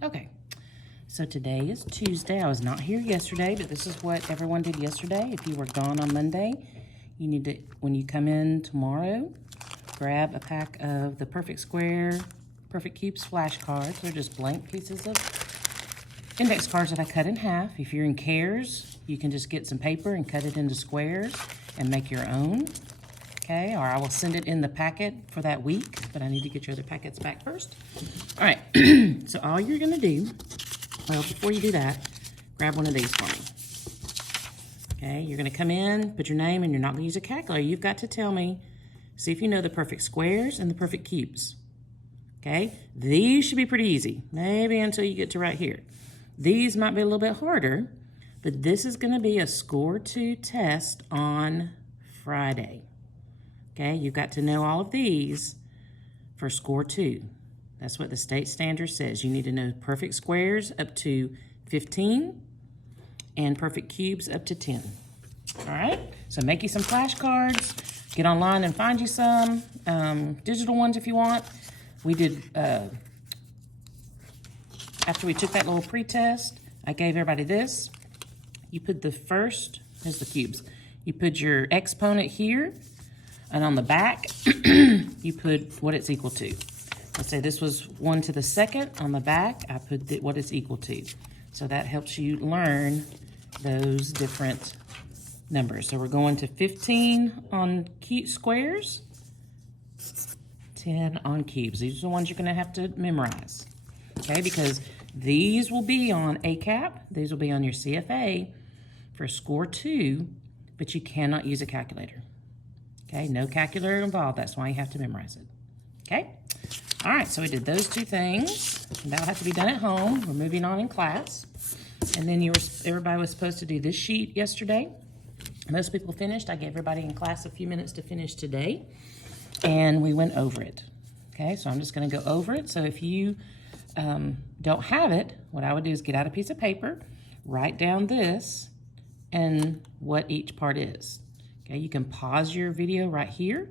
Okay, so today is Tuesday. I was not here yesterday, but this is what everyone did yesterday. If you were gone on Monday, you need to, when you come in tomorrow, grab a pack of the Perfect Square, Perfect Cubes flashcards. They're just blank pieces of index cards that I cut in half. If you're in CARES, you can just get some paper and cut it into squares and make your own. Okay, or I will send it in the packet for that week, but I need to get your other packets back first. All right, so all you're gonna do, well, before you do that, grab one of these for me. Okay, you're gonna come in, put your name, and you're not gonna use a calculator. You've got to tell me, see if you know the perfect squares and the perfect cubes. Okay, these should be pretty easy, maybe until you get to right here. These might be a little bit harder, but this is gonna be a Score 2 test on Friday. Okay, you've got to know all of these for Score 2. That's what the state standard says. You need to know perfect squares up to 15 and perfect cubes up to 10. All right, so make you some flashcards. Get online and find you some digital ones if you want. We did, after we took that little pre-test, I gave everybody this. You put the first, here's the cubes. You put your exponent here, and on the back, you put what it's equal to. Let's say this was 1 to the second. On the back, I put what it's equal to. So that helps you learn those different numbers. So we're going to 15 on squares, 10 on cubes. These are the ones you're gonna have to memorize, okay? Because these will be on ACAP, these will be on your CFA for Score 2, but you cannot use a calculator. Okay, no calculator involved. That's why you have to memorize it. Okay? All right, so we did those two things. That'll have to be done at home. We're moving on in class. And then everybody was supposed to do this sheet yesterday. Most people finished. I gave everybody in class a few minutes to finish today. And we went over it. Okay, so I'm just gonna go over it. So if you don't have it, what I would do is get out a piece of paper, write down this and what each part is. Okay, you can pause your video right here,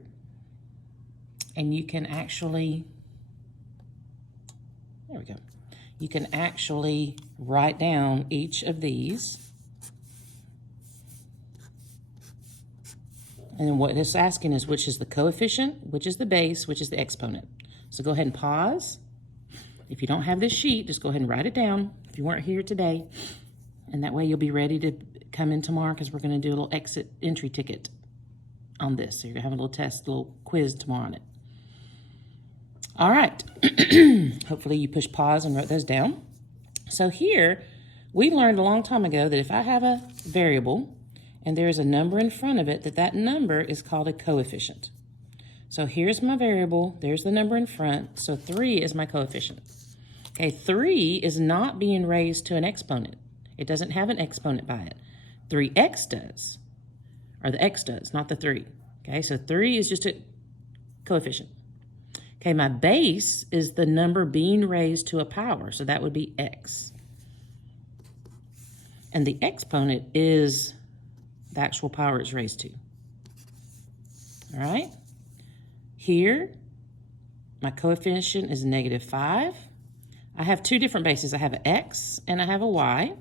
and you can actually, there we go. You can actually write down each of these. And what it's asking is which is the coefficient, which is the base, which is the exponent. So go ahead and pause. If you don't have this sheet, just go ahead and write it down if you weren't here today. And that way you'll be ready to come in tomorrow because we're going to do a little exit entry ticket on this. So you're going to have a little test, a little quiz tomorrow on it. All right. Hopefully you push pause and wrote those down. So here, we learned a long time ago that if I have a variable and there's a number in front of it, that number is called a coefficient. So here's my variable. There's the number in front. So 3 is my coefficient. Okay, 3 is not being raised to an exponent. It doesn't have an exponent by it. 3x does, or the x does, not the 3. Okay, so 3 is just a coefficient. Okay, my base is the number being raised to a power, so that would be x. And the exponent is the actual power it's raised to. All right? Here, my coefficient is -5. I have two different bases. I have an x and I have a y.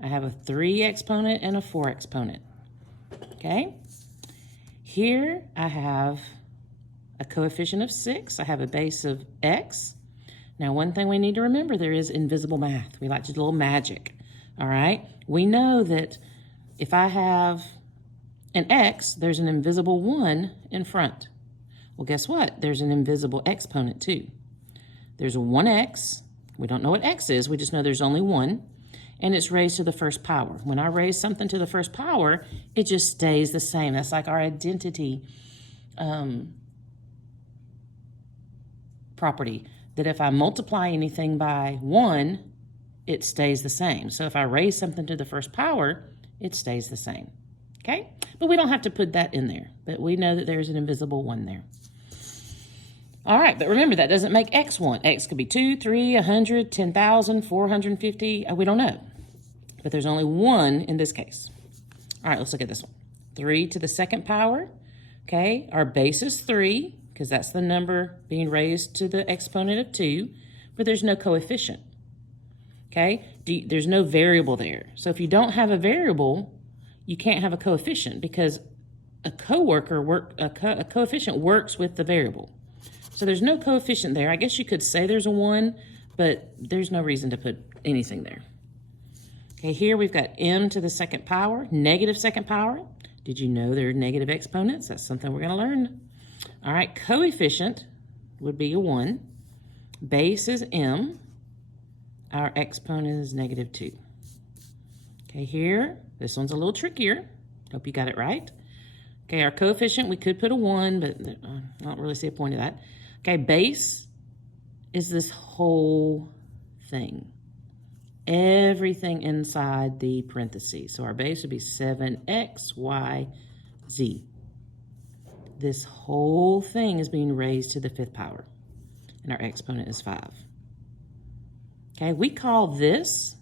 I have a 3 exponent and a 4 exponent. Okay? Here I have a coefficient of 6. I have a base of x. Now, one thing we need to remember, there is invisible math. We like to do a little magic. All right? We know that if I have an x, there's an invisible 1 in front. Well, guess what? There's an invisible exponent too. There's a 1x. We don't know what x is. We just know there's only 1. And it's raised to the first power. When I raise something to the first power, it just stays the same. That's like our identity property, that if I multiply anything by 1, it stays the same. So if I raise something to the first power, it stays the same. Okay? But we don't have to put that in there. But we know that there's an invisible 1 there. All right, but remember, that doesn't make x 1. X could be 2, 3, 100, 10,000, 450. We don't know. But there's only 1 in this case. All right, let's look at this one. 3 to the second power. Okay, our base is 3, because that's the number being raised to the exponent of 2, but there's no coefficient. Okay, there's no variable there. So if you don't have a variable, you can't have a coefficient because a coefficient works with the variable. So there's no coefficient there. I guess you could say there's a 1, but there's no reason to put anything there. Okay, here we've got m to the second power, negative second power. Did you know there are negative exponents? That's something we're going to learn. All right, coefficient would be a 1. Base is m. Our exponent is negative 2. Okay, here, this one's a little trickier. Hope you got it right. Okay, our coefficient, we could put a 1, but I don't really see a point of that. Okay, base is this whole thing. Everything inside the parentheses. So our base would be 7x, y, z. This whole thing is being raised to the 5th power, and our exponent is 5. Okay, we call this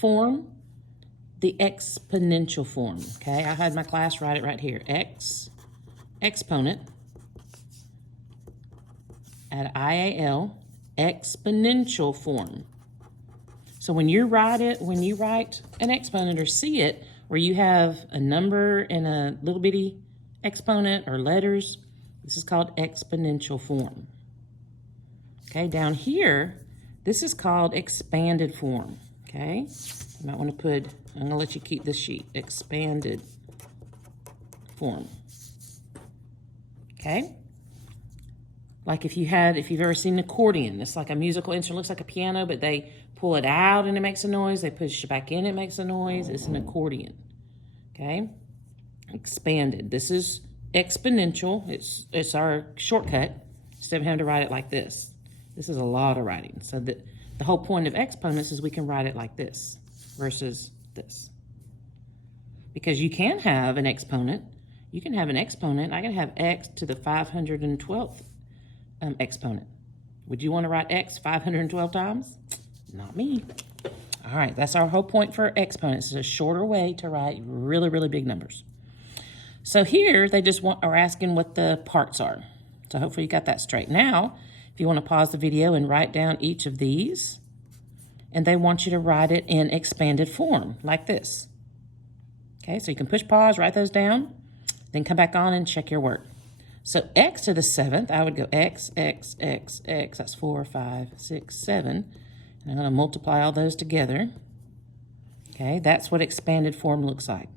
form the exponential form. Okay, I had my class write it right here. Exponent at IAL, exponential form. So when you write an exponent or see it, where you have a number and a little bitty exponent or letters, this is called exponential form. Okay, down here, this is called expanded form. Okay, you might want to put, I'm going to let you keep this sheet, expanded form. Okay, like if you've ever seen an accordion, it's like a musical instrument, looks like a piano, but they pull it out and it makes a noise. They push it back in, it makes a noise. It's an accordion. Okay, expanded. This is exponential. It's our shortcut instead of having to write it like this. This is a lot of writing. So the whole point of exponents is we can write it like this versus this. Because you can have an exponent. You can have an exponent. I can have x to the 512th exponent. Would you want to write x 512 times? Not me. All right, that's our whole point for exponents. It's a shorter way to write really, really big numbers. So here they just are asking what the parts are. So hopefully you got that straight. Now, if you want to pause the video and write down each of these, and they want you to write it in expanded form, like this. Okay, so you can push pause, write those down, then come back on and check your work. So x to the 7th, I would go x, that's 4, 5, 6, 7. And I'm going to multiply all those together. Okay, that's what expanded form looks like.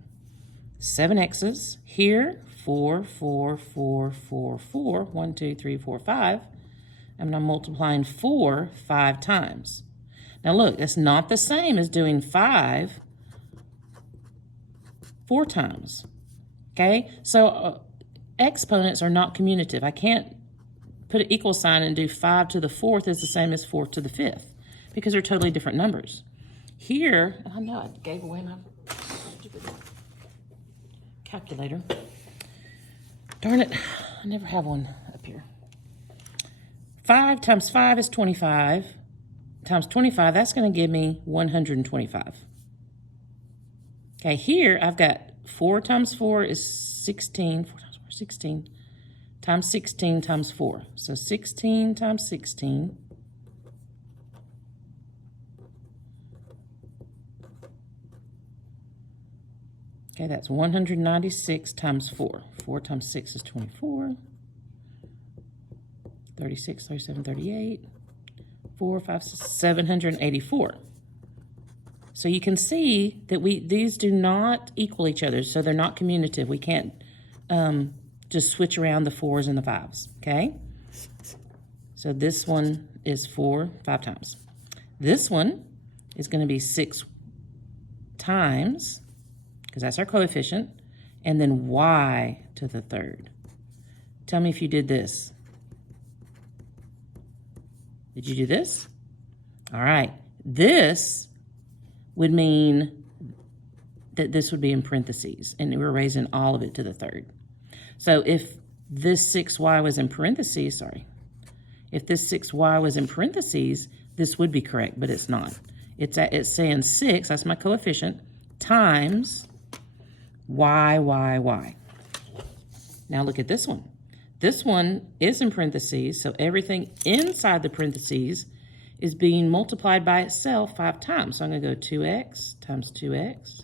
7 x's, here, 4, 4, 4, 4, 4, 1, 2, 3, 4, 5. And I'm multiplying 4 5 times. Now look, that's not the same as doing 5 4 times. Okay, so exponents are not commutative. I can't put an equal sign and do 5 to the 4th is the same as 4 to the 5th because they're totally different numbers. Here, I know I gave away my stupid calculator. Darn it, I never have one up here. 5 times 5 is 25. Times 25, that's going to give me 125. Okay, here I've got 4 times 4 is 16. 4 times 4 is 16. Times 16 times 4. So 16 times 16. Okay, that's 196 times 4. 4 times 6 is 24. 36, 37, 38. 4, 5, 6, 784. So you can see that these do not equal each other, so they're not commutative. We can't just switch around the 4s and the 5s, okay? So this one is 4 5 times. This one is going to be 6 times, because that's our coefficient, and then y to the 3rd. Tell me if you did this. Did you do this? All right. This would mean that this would be in parentheses, and we're raising all of it to the 3rd. So if this 6y was in parentheses, if this 6y was in parentheses, this would be correct, but it's not. It's saying 6, that's my coefficient, times y. Now look at this one. This one is in parentheses, so everything inside the parentheses is being multiplied by itself 5 times. So I'm going to go 2x times 2x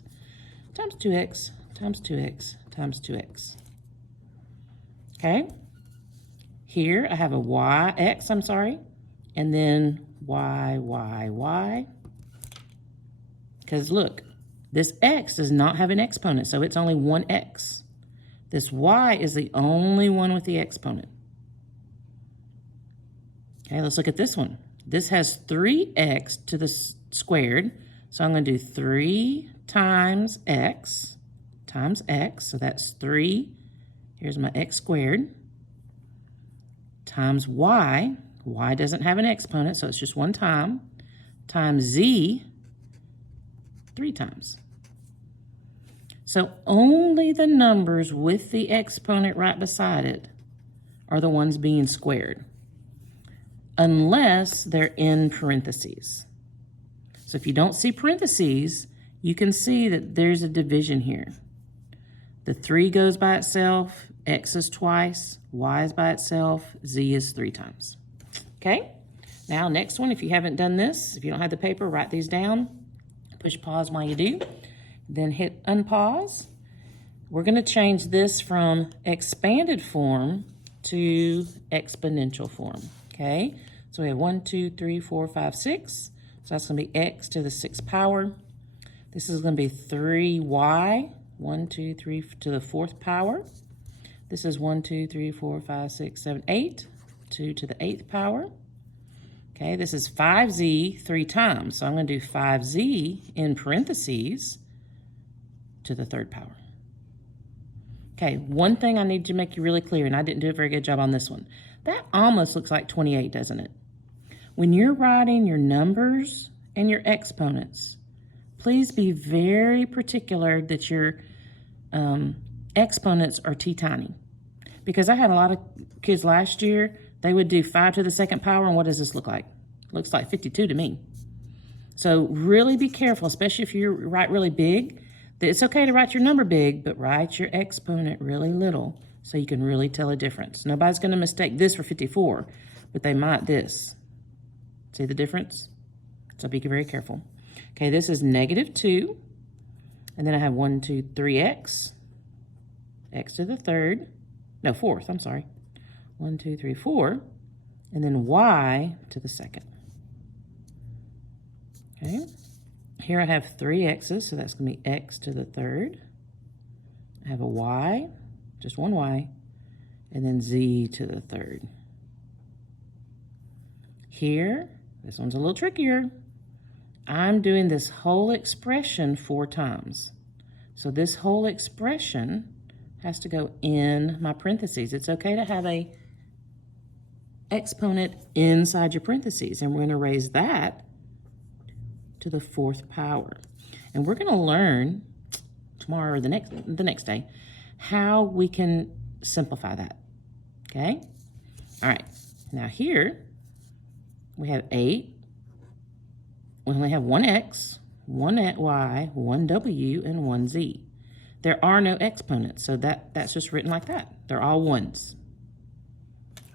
times 2x times 2x times 2x. Okay? Here I have a y, and then y. Because look, this x does not have an exponent, so it's only one x. This y is the only one with the exponent. Okay, let's look at this one. This has 3x to the squared, so I'm going to do 3 times x, so that's 3, here's my x squared, times y doesn't have an exponent, so it's just one time, times z, 3 times. So only the numbers with the exponent right beside it are the ones being squared, unless they're in parentheses. So if you don't see parentheses, you can see that there's a division here. The 3 goes by itself, x is twice, y is by itself, z is 3 times. Okay? Now, next one, if you haven't done this, if you don't have the paper, write these down. Push pause while you do. Then hit unpause. We're going to change this from expanded form to exponential form. Okay? So we have 1, 2, 3, 4, 5, 6. So that's going to be x to the 6th power. This is going to be 3y, 1, 2, 3 to the 4th power. This is 1, 2, 3, 4, 5, 6, 7, 8, 2 to the 8th power. Okay, this is 5z 3 times. So I'm going to do 5z in parentheses to the 3rd power. Okay, one thing I need to make you really clear, and I didn't do a very good job on this one. That almost looks like 28, doesn't it? When you're writing your numbers and your exponents, please be very particular that your exponents are teeny. Because I had a lot of kids last year, they would do 5 to the 2nd power, and what does this look like? Looks like 52 to me. So really be careful, especially if you write really big. That it's okay to write your number big, but write your exponent really little so you can really tell a difference. Nobody's going to mistake this for 54, but they might this. See the difference? So be very careful. Okay, this is -2. And then I have 1, 2, 3x. X to the 3rd. No, 4th, I'm sorry. 1, 2, 3, 4. And then y to the 2nd. Okay. Here I have 3 x's, so that's going to be x to the 3rd. I have a y, just one y, and then z to the 3rd. Here, this one's a little trickier. I'm doing this whole expression 4 times. So this whole expression has to go in my parentheses. It's okay to have a exponent inside your parentheses, and we're going to raise that to the 4th power. And we're going to learn tomorrow or the next day how we can simplify that. Okay? All right. Now here we have 8. We only have 1 x, 1 y, 1 w, and 1 z. There are no exponents, so that's just written like that. They're all ones.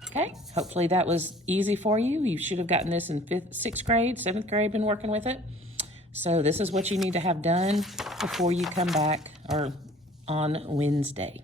Okay, hopefully that was easy for you. You should have gotten this in 6th grade, 7th grade, been working with it. So this is what you need to have done before you come back or on Wednesday.